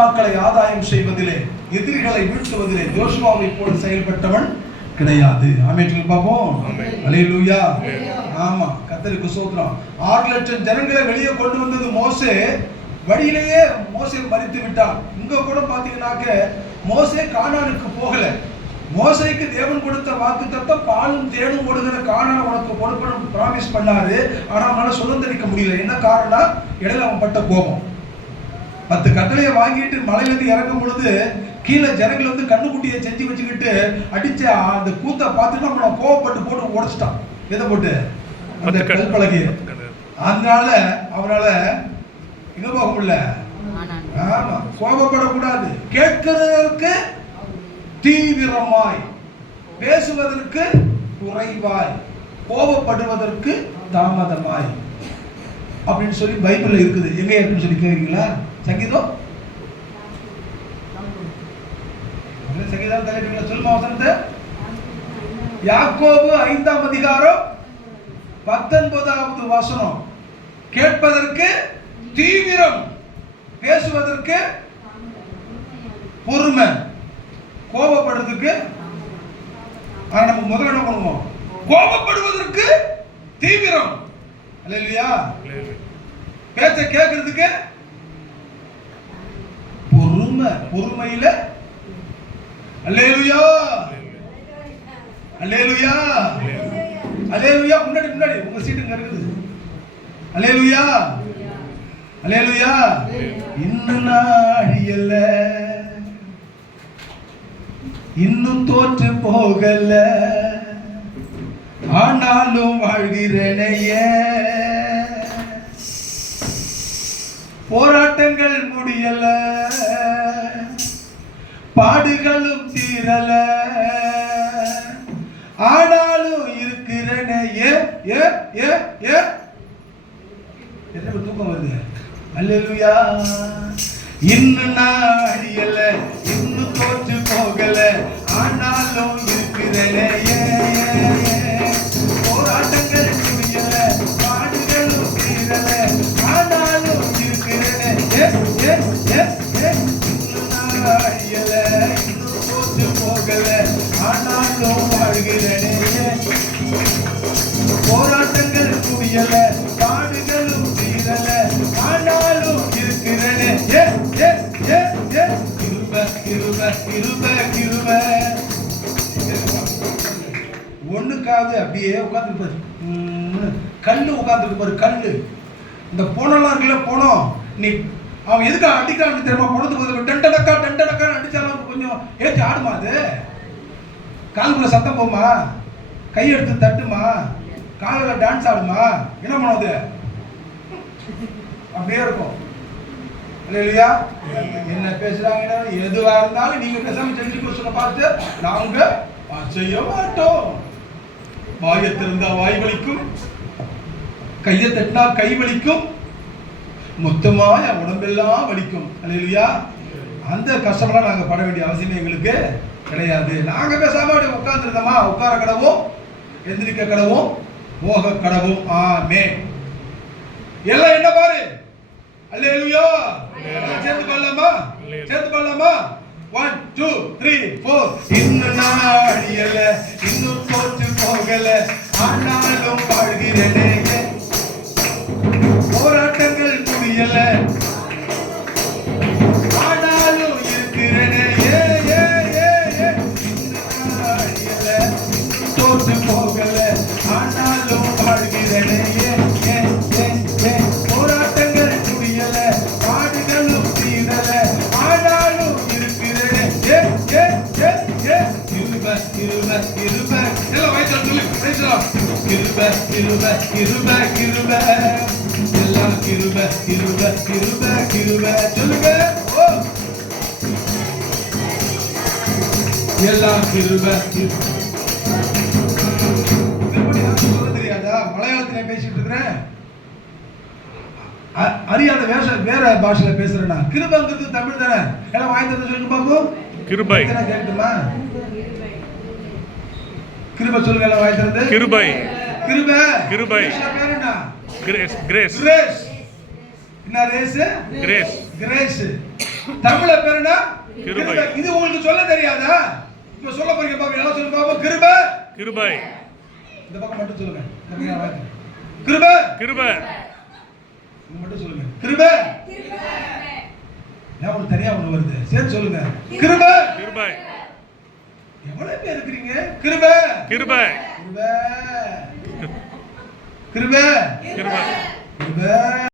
ஆத்துமாக்களை ஆதாயம் செய்வதிலே, எதிரிகளை வீழ்த்துவதிலே யோசுவாவை போல செயல்பட்டவன் கிடையாது. ஆமென் பாப்போம். அல்லேலூயா. ஆமா, கர்த்தருக்கு ஸ்தோத்திரம். 6 லட்சம் ஜனங்களை வெளியே கொண்டு வந்தது மோசே. வழியிலேயே மோசே மரித்து விட்டான். இங்க கூட பாத்தீங்கன்னாக்க மோசே கானானுக்கு போகல. மோசேக்கு தேவன் கொடுத்த வாக்குத்தத்தம் பாலும் தேனும் ஓடுகிற கானானை உனக்கு கொடுப்பணும் பிராமிஸ் பண்ணாரு. ஆனா அவனால சுதந்திரிக்க முடியல. என்ன காரணம்? இடையில அவன் பட்ட கோபம். 10 கட்டளையை வாங்கிட்டு மலையிலிருந்து இறங்கும் பொழுது கீழே ஜனங்கள் வந்து கண்ணுக்குட்டியை செஞ்சு வச்சுக்கிட்டு அடிச்ச அந்த கூத்தை பார்த்துட்டு அவனை கோவப்பட்டு போட்டு உடைச்சிட்டான். எதை போட்டு? அந்த கல்பலகையை. அதனால அவனால எங்க போக முடியல. ஆமா, கோபப்படக்கூடாது. கேட்கிறதற்கு தீவிரமாய், பேசுவதற்கு குறைவாய், கோபப்படுவதற்கு தாமதமாய் அப்படின்னு சொல்லி பைபிள்ல இருக்குது. எங்க இருக்குன்னு சொல்லி கேட்கிறீங்களா? சங்கீதம் சங்கீதம் தலைப்புல சொல்லுமா வசனத்தை? யாக்கோபு 5ஆம் அதிகாரம் 19வது வசனம். கேட்பதற்கு தீவிரம், பேசுவதற்கு பொறுமை, கோபப்படுறதுக்கு. ஆனா நம்ம முதல்ல என்ன பண்ணுவோம்? கோபப்படுவதற்கு தீவிரம். அல்லேலூயா. பேச்ச கேட்கறதுக்கு பொறுமை. பொறுமையில அல்லேலூயா, அல்லேலூயா, அல்லேலூயா. முன்னாடி முன்னாடி உங்க சீட்டுங்க இருக்குது. அல்லேலூயா, அல்லேலூயா. இன்னும் நாழியல்ல, இன்னும் தோற்று போகல, ஆனாலும் வாழ்கிறேனைய. போராட்டங்கள் முடியல, பாடுகளும் தீரல, ஆனாலும் இருக்கிறேனைய. என்ன தூக்கம் வருது? அல்லேலூயா. இன்னும் நான் அழியல, இன்னும் தோற்று போகல, ஆனாலும் இருக்கிறேனைய. போராட்டங்கள் முடியல, பாடுகளும் தீரல, ஆனாலும் இருக்கிறேனைய. இன்னும் நான் அழியல, இன்னும் தோற்று போகல, ஆனாலும் வாழ்கிறேனைய. போராட்டங்கள் முடியல, பாடுகளும் தீரல, ஆனாலும் இருக்கிறேனே. கிருபை, கிருபை, கிருபை, கிருபை. ஒண்ணுக்காவது அப்படியே உட்கார்ந்து கல்லு உட்கார்ந்துருக்கு பாரு, கல்லு. இந்த போனெல்லாம் இருக்குல்ல, போனோம். நீ அவன் எதுக்கு அடிக்கிறான்னு தெரியுமா? போனதுக்கு டெண்டடக்கா டெண்டடக்கா அடிச்சாலும் கொஞ்சம் ஏற்றி ஆடுமா? அது காலுக்குள்ள சத்தம் போமா? கையெடுத்து தட்டுமா? காலில் டான்ஸ் ஆடுமா? என்ன பண்ணுவது? அப்படியே இருக்கும். இல்லையா? என்ன பேசுறாங்க? எதுவா இருந்தாலும் நீங்க பேசாம செஞ்சு சொல்ல பார்த்து நாங்க செய்ய மாட்டோம். வாயை திறந்தா வாய் வலிக்கும், கையை தட்டினா கை வலிக்கும், மொத்தமாய் உடம்பெல்லாம் வலிக்கும். இல்லையா? அந்த கஷ்டமெல்லாம் நாங்க பட வேண்டிய அவசியம் எங்களுக்கு கிடையாது. நாங்க பேசாம உட்கார்ந்து இருந்தோமா? உட்கார கடவும், எந்திரிக்க கடவும், போக கடவும். ஆமென். எல்லாம் என்ன பாரு? அல்லேலூயா. சேர்ந்து பாடலாமா? சேர்ந்து பாடலாமா? 1 2 3 4. இன்னும் நாடியல, இன்னும் தோற்று போகல, ஆனாலும் வாழ்கிறேனே. போராட்டங்கள் முடியல, ஆனாலும் இருக்கிறேனே. இன்னும் நாடியல, இன்னும் தோற்று போகல, ஆனாலும் வாழ்கிறேனே. போராட்டங்கள் முடியல, பாடுகளும் தீரல, ஆனாலும் இருக்கிறேனே. கிருபை, கிருபை, கிருபை. எல்லாம் வயசால சொல்லி பேசலாம். கிருபை, கிருபை, கிருபை, கிருபை. எல்லாம் கிருபை, கிருபை, கிருபை, கிருபை. சொல்லுங்க. எல்லாம் கிருபை. சொல்ல தெரியாதா? மலையாளத்திலே பேசிட்டு இருக்கிறேன். அறியாத வேற பாஷையில பேசுறேன்னா. கிருபைங்கிறது தமிழ் தானே? எல்லாம் வாய் திறந்து சொல்லுங்க பாப்போம். கிருபை கேட்குமா? கிருபை சொல்லுங்க எல்லாம் வாய் திறந்து. கிருபை, கிருபை, கிருபை. பேர் என்ன? Grace, grace. கிரேஸ். என்ன ரேஸ்? Grace, grace. தமிழ்ல பேர் என்ன? கிருபை. இது உங்களுக்கு சொல்ல தெரியாதா? இப்ப சொல்ல போறீங்க பாப்பா, எல்லாம் சொல்லுங்க பாப்பா. கிருபை. கிருபை. இந்த பக்கம் மட்டும் சொல்லுங்க. கிருபை. கிருபை. இது மட்டும் சொல்லுங்க. கிருபை. ஏன் உங்களுக்கு தனியா ஒண்ணு வருது? சேர்த்து சொல்லுங்க. கிருபை. கிருபை. எவ்வளவு பேர் இருக்கீங்க? கிருபை. கிருபை. கிருபை. கிருபை. கிருபை. கிருபை.